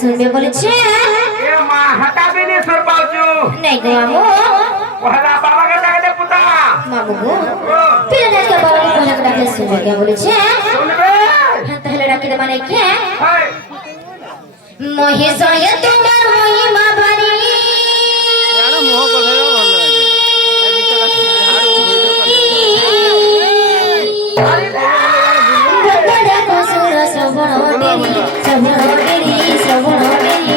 सुनबे बोले छे ए मां हटा भी नहीं सुन पाउछु नहीं गो मामू पहला बाबा के डाले पुता मामू गो फिर ने के बाबा को पहला डाले सुनबे के बोले छे सुनबे हां पहले डाके दे माने के हाय मोहि सोय तुम्हार मोहि मा भारी यार मोह को ले भल लागे ए गीत का झाड़ू वीडियो कर गगड़ को सुर सबणो तेरी सबणो तेरी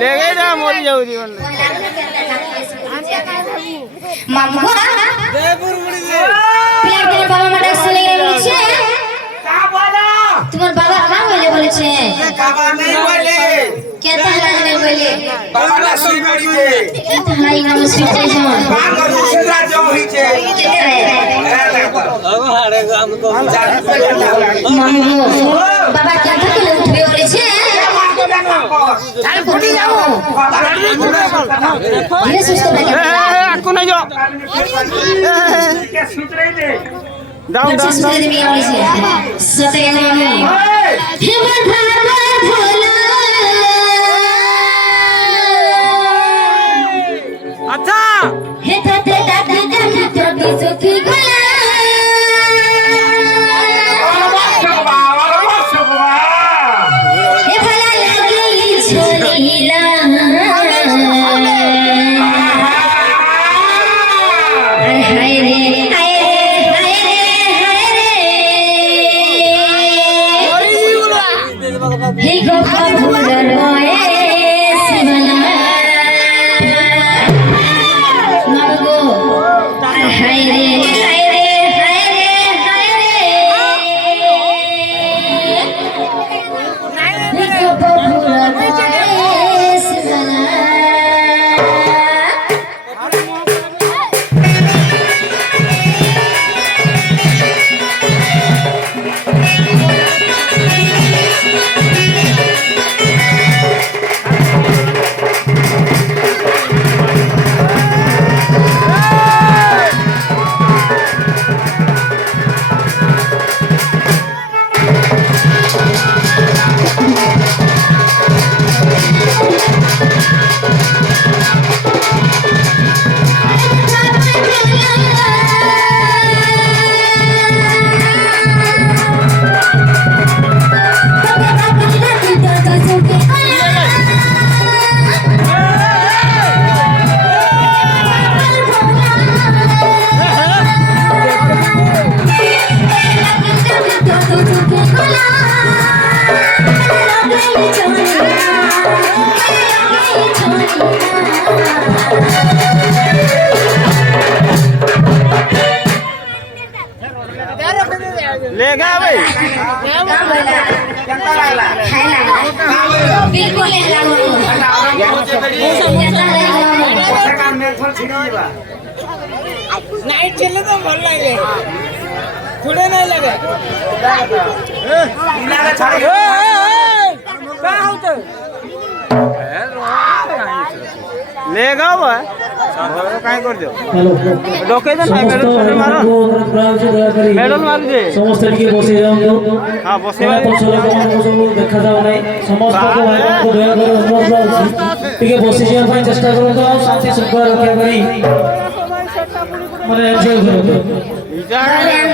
ଲେଗେଇ ଦା ମରି ଯାଉଛି ଗଲେ मामू ଜୟପୁର ବୁଡ଼ି ଦେ प्लेट तेरे बाबा मटा सुने के बोले छे का बोलो तुम्हारे बाबा कहाँ बोले छे बाबा नहीं बोले क्या तहला नहीं बोले बाबा ना सुई पड़ी छे क्या तहला ही नाम सुन छे जमा बाल को दूसरा जो हुई छे मामू बाबा क्या था के उठे बोले छे चल फुटी जाओ धीरे सुस्त लगे ଆକୁ ନେଇ ଯାଅ के सूत रही थे ଡାଉନ୍ बच्चे सुस्त ଡାଉନ୍ में बोले छे सते के मामू हे बाबा भोला ଆଚ୍ଛା हे तते दादा दादा तो भी सुखी गोला हे भला लगी छोरीला हाय रे हाय रे हाय रे हे गोपा भोर रोए शिवला मागो हाय रे हाय रे हाय रे हाय रे हे गोपा भोर रोए शिवला ले गया भाई बिल्कुल नाइट चले तो भल लगे थोड़े नहीं लगे ले गया हुआ काहे कर दियो डोके दे ना मेडल मारो मेडल मार दे ସମସ୍ତେ ଟିକେ ବସି ଯାଆନ୍ତୁ हां बसेवा ପଛ ଲୋକମାନଙ୍କୁ ସବୁ ଦେଖାଯାଉ ନାହିଁ ସମସ୍ତଙ୍କୁ ଭାଇମାନଙ୍କୁ ଦୟାକରି ଅନୁରୋଧ କରୁଛି ଟିକେ ବସିଯିବା ପାଇଁ ଚେଷ୍ଟା କରନ୍ତୁ ଆଉ ଶାନ୍ତି ଶୃଙ୍ଖଳା ରକ୍ଷା କରି ମାନେ ଏନ୍ଜୟ କରନ୍ତୁ ଇଟା